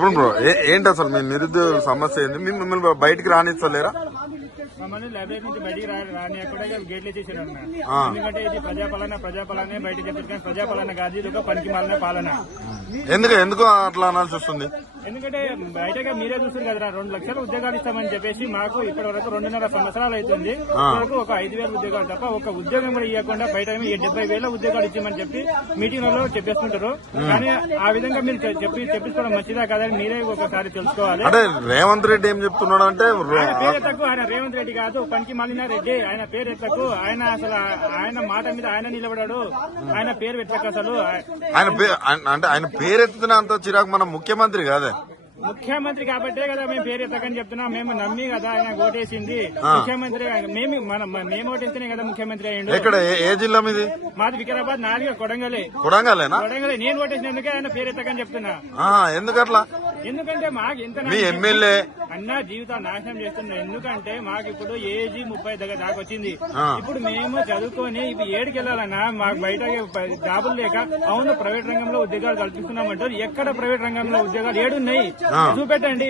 Bro ఏంటి అసలు మీ నిరుద్యోగ సమస్య ఏంది? మిమ్మల్ని బయటికి రానిస్తలేరా? మమ్మల్ని లైబ్రరీ నుంచి బయటికి రానియకుండా గేట్లు వేసేసారు అన్న. ఎందుకంటే ఇది ప్రజాపాలన బయట చెప్పారు కానీ ప్రజాపాలన కాదు, ఇది ఒక పనికి మాలిన పాలన. ఎందుకు అట్లా అనాల్సి వస్తుంది? ఎందుకంటే బయటగా మీరే చూస్తారు కదా, 2 లక్షల ఉద్యోగాలు ఇస్తామని చెప్పేసి మాకు ఇప్పటి వరకు 2.5 సంవత్సరాలు అవుతుంది. ఇప్పటివరకు ఒక 5,000 ఉద్యోగాలు తప్ప ఒక ఉద్యోగం కూడా ఇవ్వకుండా బయట 70,000 ఉద్యోగాలు ఇచ్చామని చెప్పి మీటింగ్లలో చెప్పేస్తుంటారు. కానీ ఆ విధంగా మీరు చెప్పించుకోవడం మంచిదా కాదని మీరే ఒకసారి తెలుసుకోవాలి. అంటే రేవంత్ రెడ్డి ఏం చెప్తున్నాడు అంటే పేరు తక్కువ, ఆయన రేవంత్ రెడ్డి కాదు, పనికి మాలిన రెడ్డి. ఆయన పేరు ఎత్తకు, ఆయన అసలు ఆయన మాట మీద ఆయన నిలబడాడు. ఆయన పేరు ఎత్తకు అసలు. ఆయన పేరు ఎత్తుతున్న అంత చిరాకు మన ముఖ్యమంత్రి కాదే. ముఖ్యమంత్రి కాబట్టే కదా మేము పేరు ఎత్తకని చెప్తున్నాం. మేము నమ్మి కదా ఆయన ఓటేసింది. ముఖ్యమంత్రి మేము ఓటేస్తేనే కదా ముఖ్యమంత్రి అయ్యిండు. ఇక్కడ ఏ జిల్లా మీది? మాది వికారాబాద్, 4 కొడంగలేనా? నేను ఓటేసినందుకే ఆయన పేరు ఎత్తకని చెప్తున్నా. ఎందుకట్లా? ఎందుకంటే మాకు ఎంత మీ ఎమ్మెల్యే అన్న జీవితాలు నాశనం చేస్తున్నా. ఎందుకంటే మాకు ఇప్పుడు ఏజీ 30 దాకా వచ్చింది. ఇప్పుడు మేము చదువుకొని ఇప్పుడు 7కి వెళ్ళాలన్నా మాకు బయట జాబులు లేక అవును ప్రైవేట్ రంగంలో ఉద్యోగాలు కల్పిస్తున్నామంటారు. ఎక్కడ ప్రైవేట్ రంగంలో ఉద్యోగాలు 7 ఉన్నాయి చూపెట్టండి.